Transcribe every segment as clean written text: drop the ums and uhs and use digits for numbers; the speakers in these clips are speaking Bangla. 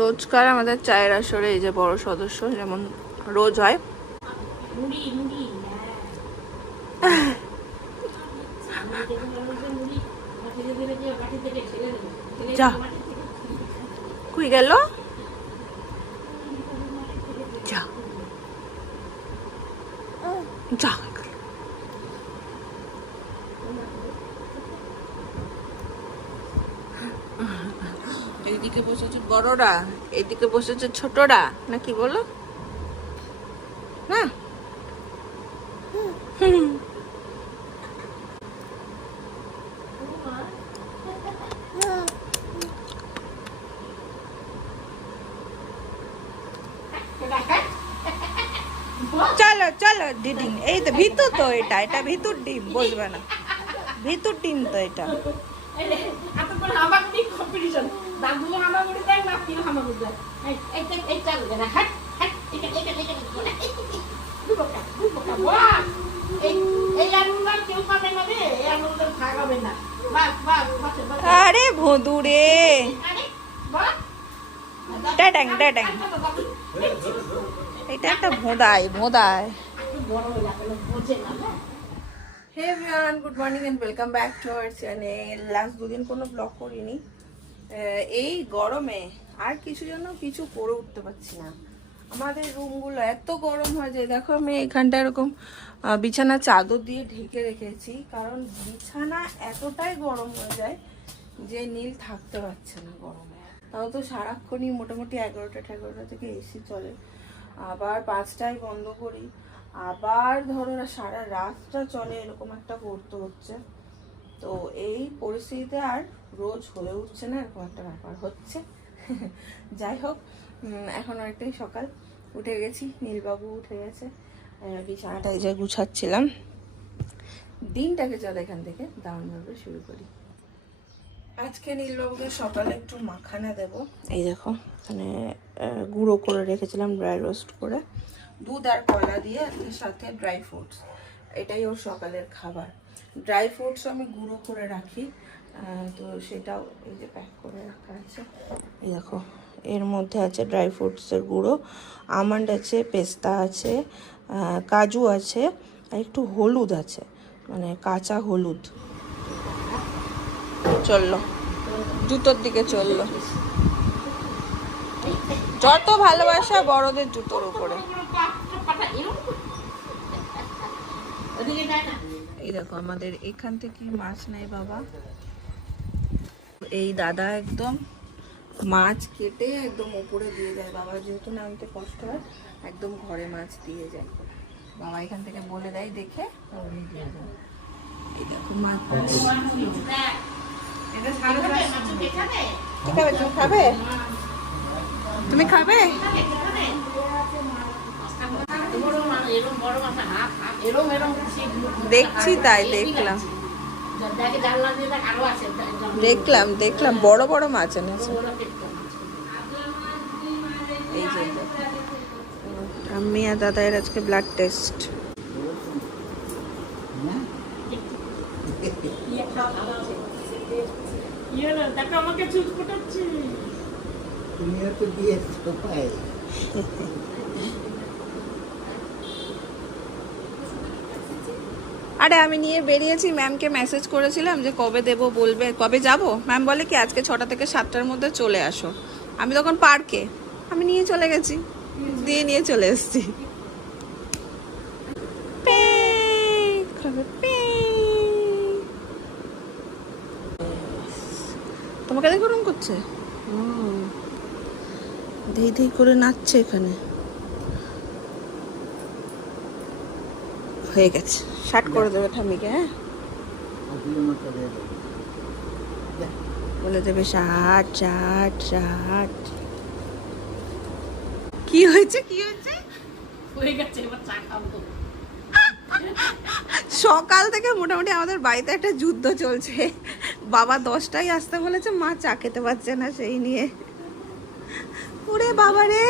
রোজকার আমাদের চায়ের আসরে এই যে বড় সদস্য যেমন রোজ হয়, যা কই গেল, যা যা এইদিকে বসেছে বড়রা, এইদিকে বসেছে ছোটরা, নাকি বলো না? চলো চলো ডিডিং, এই তো ভিতর, তো এটা এটা ভিতর ডিম, বসবে না, ভিতর ডিম তো এটা। আরে ভোঁদুরে ড্যাডাং ড্যাডাং, এটা একটা ভোঁদায় ভোঁদায়। Hey everyone, good morning and welcome back to our channel. Last দুদিন কোনো ব্লগ করিনি, এই গরমে আর কিছু জন্য কিছু করে উঠতে পারছি না। আমাদের রুমগুলো এত গরম হয় যে দেখো আমি এখানটা এরকম বিছানা চাদর দিয়ে ঢেকে রেখেছি, কারণ বিছানা এতটাই গরম হয়ে যায় যে নীল থাকতে পারছে না গরমে। তাও তো সারাক্ষণই মোটামুটি 11টা থেকে এসি চলে, আবার 5টায় বন্ধ করি, আবার ধরো সারা রাতটা চলে, এরকম একটা করতে হচ্ছে। তো এই পরিস্থিতিতে আর রোজ হয়ে উঠছে না, এরকম একটা ব্যাপার হচ্ছে। যাই হোক, এখন অনেকটাই সকাল, উঠে গেছি, নীলবাবু উঠে গেছে, বিছানাটা এই যে গুছাচ্ছিলাম। দিনটাকে চল এখান থেকে দারুণভাবে শুরু করি। আজকে নীলবাবুকে সকালে একটু মাখানা দেব। এই দেখো এখানে গুঁড়ো করে রেখেছিলাম, ড্রাই রোস্ট করে, দুধ আর কলা দিয়ে, এর সাথে ড্রাই ফ্রুটস। এটাই ওর সকালের খাবার। ড্রাই ফ্রুটস আমি গুঁড়ো করে রাখি, তো সেটাও এই যে প্যাক করে রাখা আছে। এই দেখো এর মধ্যে আছে ড্রাই ফ্রুটসের গুঁড়ো, আমন্ড আছে, পেস্তা আছে, কাজু আছে, আর একটু হলুদ আছে, মানে কাঁচা হলুদ। চললো জুতোর দিকে, চললো। যত ভালোবাসা বড়দের জুতোর উপরে। এই দেখো আমাদের এখান থেকে মাছ নেয় বাবা, এই দাদা একদম মাছ কেটে একদম উপরে দিয়ে যায়। বাবা যেহেতু নামতে কষ্ট হয়, একদম ঘরে মাছ দিয়ে যায় বাবা, এখান থেকে বলে দেয় দেখে দিয়ে যায়। এই দেখো মাছ। তুমি খাবে? তুমি খাবে? দেখছি, তাই দেখলাম দেখলাম দেখলাম বড় বড় মাছ এনেছে। এই যে আমি আর দাদার আজকে ব্লাড টেস্ট। আরে আমি নিয়ে বেরিয়েছি, ম্যামকে মেসেজ করেছিলাম যে কবে দেবো বলবে, কবে যাব। ম্যাম বলে কি আজকে 6টা থেকে 7টার মধ্যে চলে আসো। আমি তখন পার্কে, আমি নিয়ে চলে গেছি, দিয়ে নিয়ে চলে এসেছি। তোমাকে দেখো গরম করছে, ধেই ধেই করে নাচছে এখানে। হয়ে গেছে, শার্ট করে দেবে ঠাম্মিকে। হ্যাঁ বলে দেবে শার্ট শার্ট শার্ট। কি হয়েছে কি হয়েছে? হয়ে গেছে, এবার চা খাবো। সকাল থেকে মোটামুটি আমাদের বাড়িতে একটা যুদ্ধ চলছে। বাবা 10টায় আসতে বলেছে, মা চা খেতে পারছে না সেই নিয়ে। ওরে বাবা রে,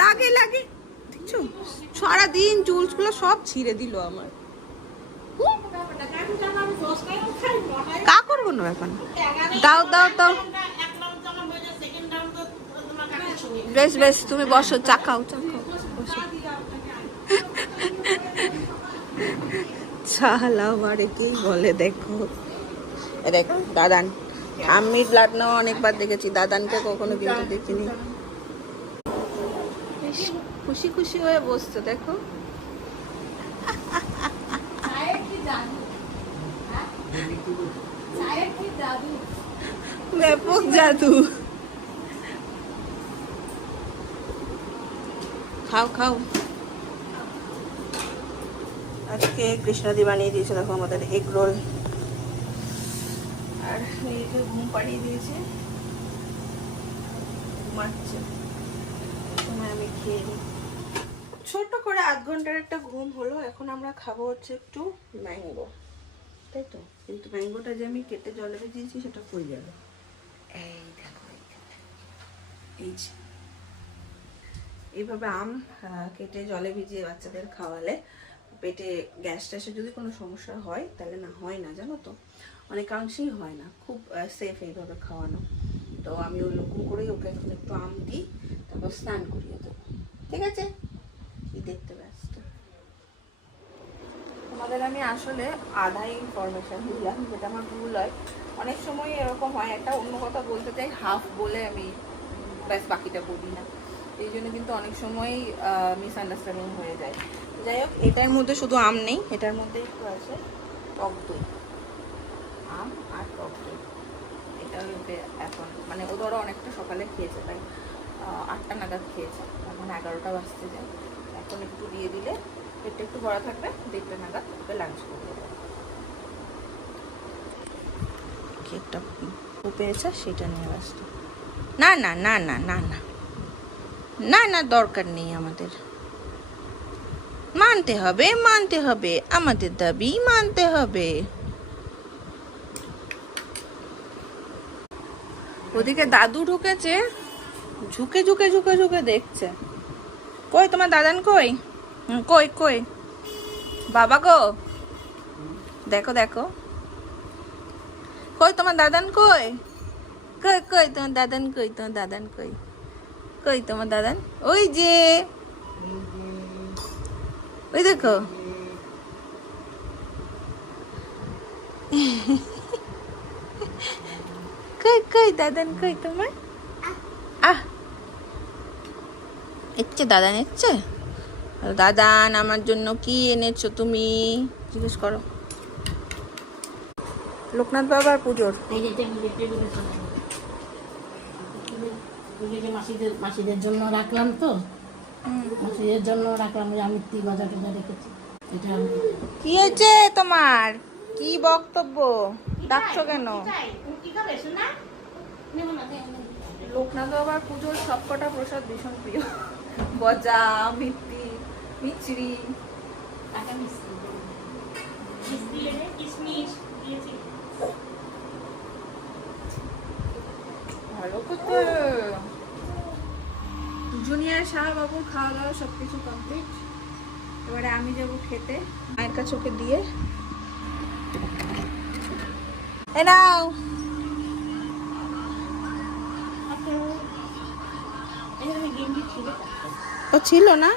লাগে লাগে দেখছো, সারাদিন চুলগুলো সব ছিঁড়ে দিল আমার। কা করবো না এখন, দাও দাও দাও। বেশ বেশ, তুমি বসো, চাকাও চাকাও বসো। চালা বারে কি বলে দেখো, দেখো দাদান। আমি ব্লাড নেওয়া অনেকবার দেখেছি, দাদানকে কখনো কিন্তু দেখিনি। খুশি খুশি হয়ে বসছে দেখো। ব্যাপক জাদু। খাও খাও। আজকে কৃষ্ণাদি বানিয়ে দিয়েছে দেখো আমাদের এগ রোল, আর মেয়েকে ঘুম পাড়িয়ে দিয়েছে, ঘুমাচ্ছে। সময় আমি খেয়ে নিই। ছোট করে 8 ঘন্টার একটা ঘুম হলো। এখন আমরা খাবো হচ্ছে একটু ম্যাঙ্গো, তাই তো? কিন্তু ম্যাঙ্গোটা যে আমি কেটে জলে ভিজিয়েছি সেটা কই গেল? এই দেখো, এই যে এইভাবে আম কেটে জলে ভিজিয়ে বাচ্চাদের খাওয়ালে পেটে গ্যাস ট্যাসে যদি কোনো সমস্যা হয়, তাহলে না হয় না, জানো তো, অনেকাংশেই হয় না। খুব সেফ এইভাবে খাওয়ানো। তো আমি ওরকম করেই ওকে এখন একটু আম দিই, তারপর স্নান করিয়ে দেবো। ঠিক আছে? কি দেখতে ব্যস্ত? তোমাদের আমি আসলে আধা ইনফরমেশন দিলাম, যেটা আমার ভুল হয়। অনেক সময় এরকম হয়, একটা অন্য কথা বলতে চাই, হাফ বলে আমি ব্যাস বাকিটা বলি না। এই জন্য কিন্তু অনেক সময় মিসআন্ডারস্ট্যান্ডিং হয়ে যায়। যাই হোক, এটার মধ্যে শুধু আম নেই, এটার মধ্যে একটু আছে টক দই, আম আর টক দই। এটা ওকে এখন মানে ও ধরো অনেকটা সকালে খেয়েছে, তাই 8টা নাগাদ খেয়েছে, এখন 11টা বাজতে যায়। এখন একটু দিয়ে দিলে পেটটা একটু ভরা থাকবে, 1:30 নাগাদ ওকে লাঞ্চ করে দেবে। কেকটা পেয়েছে সেটা নিয়ে ব্যস্ত। না না না না না না না না, দরকার নেই আমাদের। মানতে হবে, মানতে হবে, আমাদের দাবি মানতে হবে। ওদিকে দাদু ঢুকেছে, ঝুঁকে ঝুঁকে ঝুঁকে ঝুঁকে দেখছে। কই তোমার দাদান? কই কই কই বাবা গো, দেখো দেখো, কই তোমার দাদান? কই কই কই তোমার দাদান? কই তোমার দাদান? কই কই তোমার দাদান? ওই যে, ওই দেখো। কই কই দাদান? কই তোমার? আহ, এসছে দাদান, এসছে। দাদান, আমার জন্য কি এনেছো তুমি? জিজ্ঞেস করো। লোকনাথ বাবার পুজোর মাসিদের জন্য রাখলাম, তো মাসিদের জন্য রাখলাম। আমি বাজার টাজার রেখেছি। এটা কি হয়েছে তোমার? কি বক্তব্য? ডাকছো কেন? লোকনাথ বাবার পুজোর সবকটা প্রসাদ ভীষণ প্রিয়। গজা, মিষ্টি, মিচড়ি, ভালো করতে। জুনিয়র শাহবাবুর খাওয়া দাওয়া সবকিছু কমপ্লিট। এবারে আমি যাবো খেতে, মায়ের কাছে ওকে দিয়ে। এ নাও। ও ছিল না,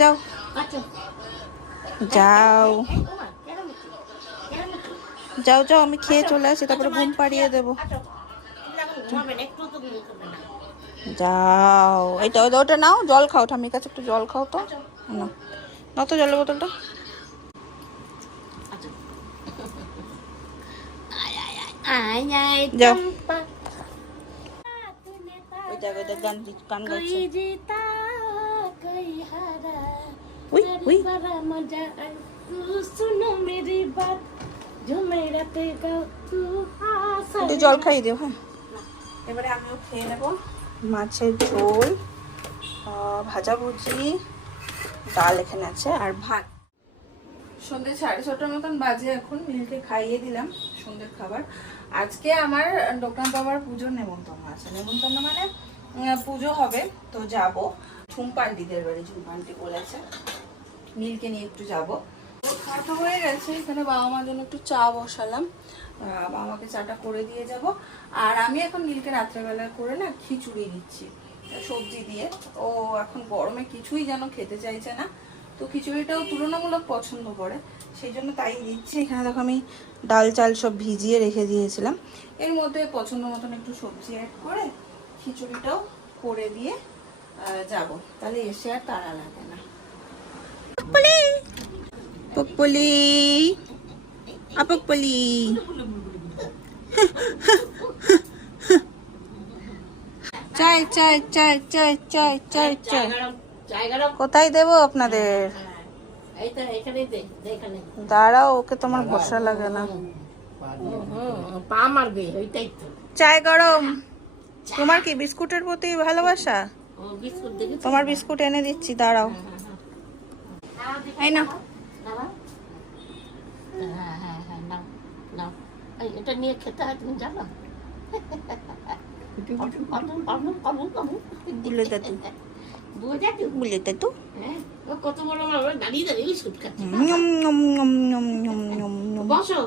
যাও যাও যাও যাও, আমি খেয়ে চলে আসি, তারপরে ঘুম পাড়িয়ে দেবো। যাও, এইটা ওটা নাও, জল খাও, ঠাম্মির কাছে একটু জল খাও তো। না, নাও তো জলের বোতলটা। যাও। গান গাইছে। জল খাইয়ে দিও। হ্যাঁ, এবারে আমিও খেয়ে নেব। মাছের ঝোল, ভাজাভুজি, ডাল এখানে আছে, আর ভাত। সন্ধ্যে 6:30টার মতন বাজে এখন। মিলকে খাইয়ে দিলাম সন্ধ্যের খাবার। আজকে আমার লোকনাথ বাবার পুজোর নেমন্তন্ন আছে। নেমন্তন্ন মানে পুজো হবে, তো যাব ঝুম্পান্ডিদের বাড়ি। ঝুম্পান্ডি বলেছে, মিলকে নিয়ে একটু যাব। চাটা হয়ে গেছে, এখানে বাবা মার জন্য একটু চা বসালাম, বাবা মাকে চাটা করে দিয়ে যাব। আর আমি এখন নীলকে রাত্রেবেলা করে না খিচুড়ি দিচ্ছি সবজি দিয়ে। ও এখন গরমে কিছুই যেন খেতে চাইছে না, তো খিচুড়িটাও তুলনামূলক পছন্দ করে, সেই জন্য তাই দিচ্ছি। এখানে দেখো আমি ডাল চাল সব ভিজিয়ে রেখে দিয়েছিলাম, এর মধ্যে পছন্দ মতন একটু সবজি অ্যাড করে খিচুড়িটাও করে দিয়ে যাব, তাহলে এসে আর তাড়া লাগে না। পকপলি আপকপলি চাই চাই চাই চাই চাই চাই চাই। কোথায় দেবো আপনাদের? দাঁড়াও, ওকে তোমার ভরসা লাগে না। চাই গরম। তোমার কি বিস্কুটের প্রতি ভালোবাসা? তোমার বিস্কুট এনে দিচ্ছি, দাঁড়াও। এই না, এটা নিয়ে খেতে হয়, তুমি জানো? বুলে দাদু, বুলে দাদু। কত বড় দাঁড়িয়ে দাঁড়িয়ে বিস্কুট খাচ্ছে। বসো,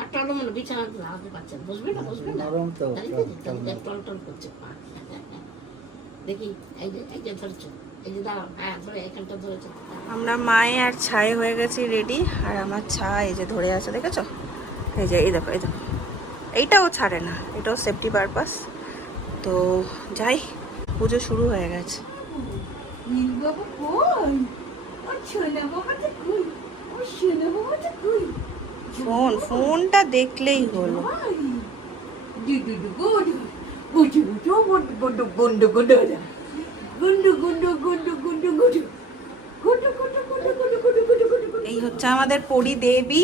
আর টলো মানে বিছানা লাগাতে পারছেন, বসবে না বসবে না, টল টল করছে পা। দেখি এই যে ধরছো, এই যে দাঁড়াও, হ্যাঁ ধরে এখানটা ধরেছো। আমরা মায়ে আর ছায়ে হয়ে গেছি রেডি, আর আমার ছা এই যে ধরে আছে, দেখেছো? এই যে এই দেখো, এই দেখো, এইটাও ছাড়ে না, এটাও সেফটি পারপাস। তো যাই, পুজো শুরু হয়ে গেছে। ফোনটা দেখলেই হলো। এই হচ্ছে আমাদের পরি দেবী।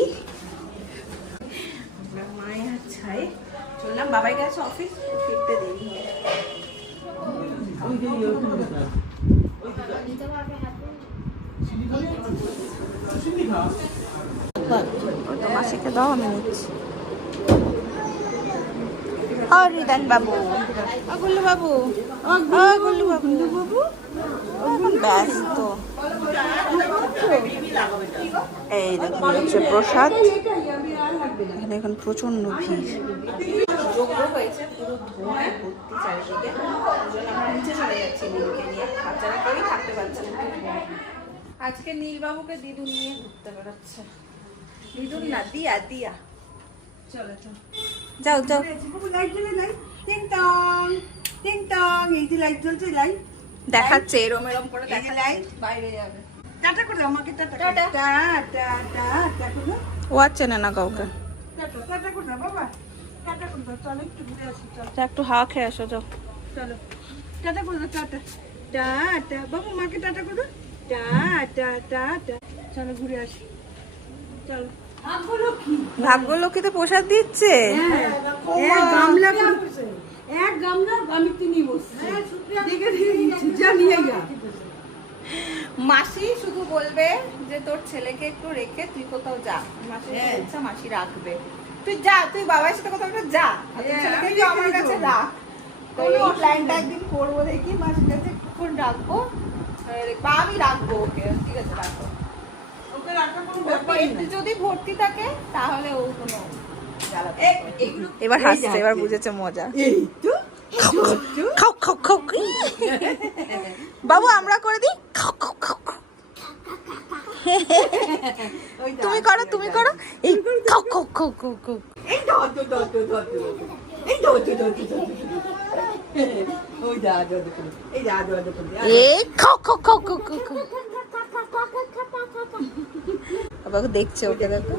মায়ের ছাই চললাম, বাবাই গেছে অফিস, ফিরতে দেরি। মাসিকে দাও, আমি নিচ্ছি। হরিদান বাবু, গুল্লু বাবু, গুল্লু বাবু, এখন ব্যস্ত। এই দেখুন হচ্ছে প্রসাদ, এখানে এখন প্রচন্ড ভিড়। যোগ্য হয়েছে, পুরো ধোঁয়ায় ভর্তি চারিদিকে, আমরা নিচে চলে যাচ্ছি নীলকে নিয়ে, বাচ্চারা কেউই থাকতে পারছে না। আজকে নীলবাবুকে দিদুন নিয়ে ঘুরতে বেড়াচ্ছে। দিদুন না, দিয়া দিয়া। চলো চলো, যাও যাও। দেখাচ্ছে এরম এরম করে, বাইরে যাবে। ও আর চেনে না কাউকে। একটু হাওয়া খেয়ে আসো, যাও। চলো টাটা করে দাও, টাটা টাটা বাবু, মাকে টাটা করে দাও, টাটা টাটা। চলো ঘুরে আসি, চলো। ভাগ্যলক্ষ্মীতে প্রসাদ দিচ্ছে, এক গামলা আমি তিনি বসছি। মাসি শুধু বলবে যে তোর ছেলেকে একটু রেখে তুই কোথাও যা, মাসি ইচ্ছা মাসি রাখবে, তুই যা, তুই বাবার সাথে কোথাও একটা যা, ছেলেকে একটু আমার কাছে রাখ। তো এই প্ল্যানটা একদিন করবো, দেখি মাসির কাছে একটুক্ষণ রাখবো, বা আমি রাখবো ওকে, ঠিক আছে রাখবো। যদি ভর্তি থাকে তাহলে ও কোনো, এবার হাসছে, এবার বুঝেছে মজা। খাও খাও খাও, বাবু আমরা করে দিই, খাও খাও খাও। তুমি করো, তুমি করো, এই খাও খাও খাও খাও খাও। এই খাও খাও খাও খাও খাও। বাবাকে দেখছে, ওকে দেখো।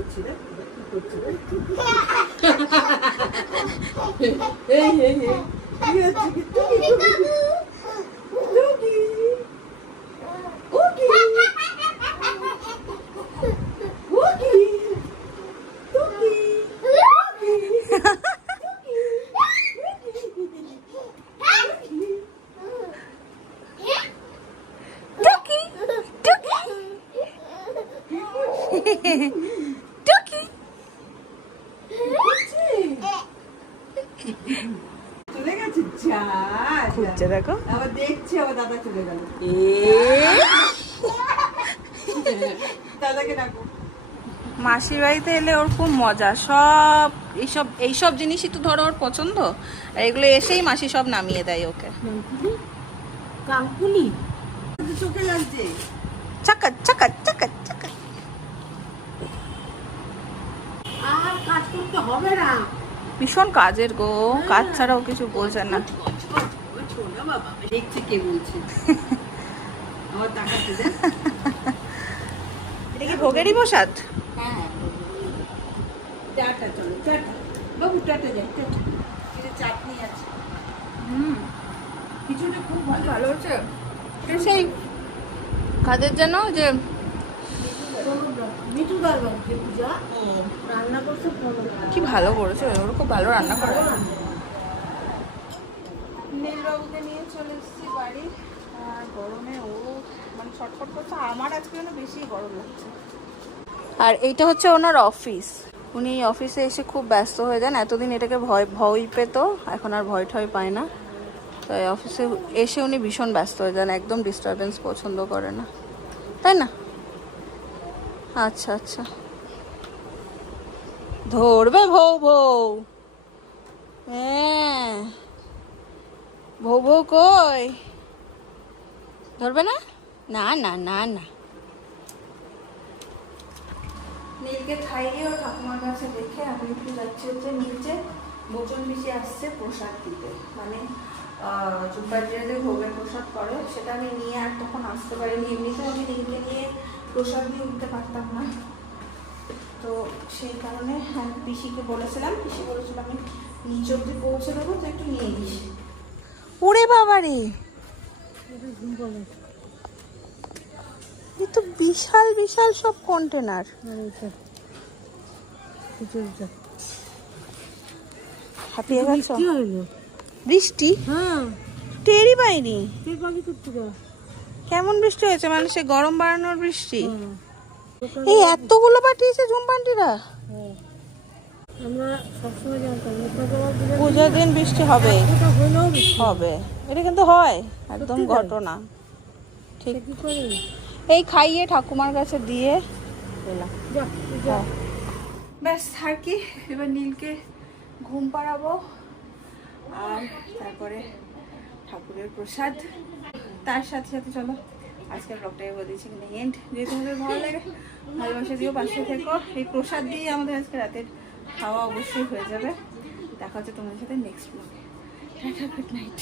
খুঁজছে দেখো, আবার দেখছে, আবার দাদা চলে গেল। দাদাকে ডাকো, মাসির বাড়িতে এলে ওর খুব মজা, সব এইসব জিনিসই তো ধরো ওর পছন্দ, আর এগুলো এসেই মাসি সব নামিয়ে দেয় ওকে। কাকুলি চোখে লাগছে। চাকা চাকা চাকা চাকা। আর কাজ করতে হবে না। ভীষণ কাজের গো, কাজ ছাড়াও কিছু বোঝে না। ছোড়া বাবা, দেখছি কে বলছে। আমার টাকাতে দেন। এটা কি ভোগেরই প্রসাদ? হ্যাঁ টাটা চলো, টাটা বাবু, টাটা যাই, টাটা। এটা চাটনি আছে। কিছুটা খুব ভালো। ভালো হচ্ছে। এটা সেই কাদের যেন যে মিঠু দার বাড়িতে পূজা রান্না করছে কি ভালো করেছে, ওর খুব ভালো রান্না করে। নীলবাবুকে নিয়ে চলে এসেছি বাড়ি, আর গরমে ও মানে ছটফট করছে, আমার আজকে যেন বেশি গরম লাগছে। আর এইটা হচ্ছে ওনার অফিস, উনি অফিসে এসে খুব ব্যস্ত হয়ে যান। এতদিন এটাকে ভয় পেত, এখন আর ভয় ঠয় পায় না। তো অফিসে এসে উনি ভীষণ ব্যস্ত হয়ে যান, একদম ডিস্টারবেন্স পছন্দ করে না, তাই না? আচ্ছা আচ্ছা, ধরবে ভৌ ভৌ। হ্যাঁ, ভৌ ভৌ কই, ধরবে না? না না না না। নীলকে খাইয়ে ও ঠাকুমার কাছে রেখে আমি একটু যাচ্ছি হচ্ছে নিচে, বচন পিসি আসছে প্রসাদ দিতে, মানে চুপাটিয়াতে ভোগের প্রসাদ করে, সেটা আমি নিয়ে আর তখন আসতে পারিনি। এমনিতে আমি নীলকে নিয়ে প্রসাদ দিয়ে উঠতে পারতাম না, তো সেই কারণে আমি পিসিকে বলেছিলাম, পিসি বলেছিল আমি নিচ অব্দি পৌঁছে দেবো, তো একটু নিয়ে নিস। ওরে বাবা রে, এ তো বিশাল বিশাল সব কন্টেনার। হাঁপিয়ে গেছো? বৃষ্টি? হ্যাঁ, টেরই পাইনি। তুই পাবি করতে গা। কেমন বৃষ্টি হয়েছে, মানে সে গরম বাড়ানোর বৃষ্টি। এই এতগুলো পাঠিয়েছে ঝুমপান্টিরা। আমরা সবসময় জানতাম পূজার দিন বৃষ্টি হবে এটা হলেও হবে, এটা কিন্তু হয় একদম ঘটনা। ঠিক, কি করে এই খাইয়ে ঠাকুমার কাছে দিয়ে এলাম। যা যা। ব্যাস আর কি, এবার নীলকে ঘুম পাড়াবো, আর তারপরে ঠাকুরের প্রসাদ। তার সাথে সাথে চলো আজকের ব্লগটাই বলে দিচ্ছি কিন্তু এন্ড, যদি তোমাদের ভালো লাগে ভালোবাসা দিও, পাশে থেকো। এই প্রসাদ দিয়ে আমাদের আজকে রাতের খাওয়া অবশ্যই হয়ে যাবে। দেখা হচ্ছে তোমাদের সাথে নেক্সট ব্লগে। Tata, good night.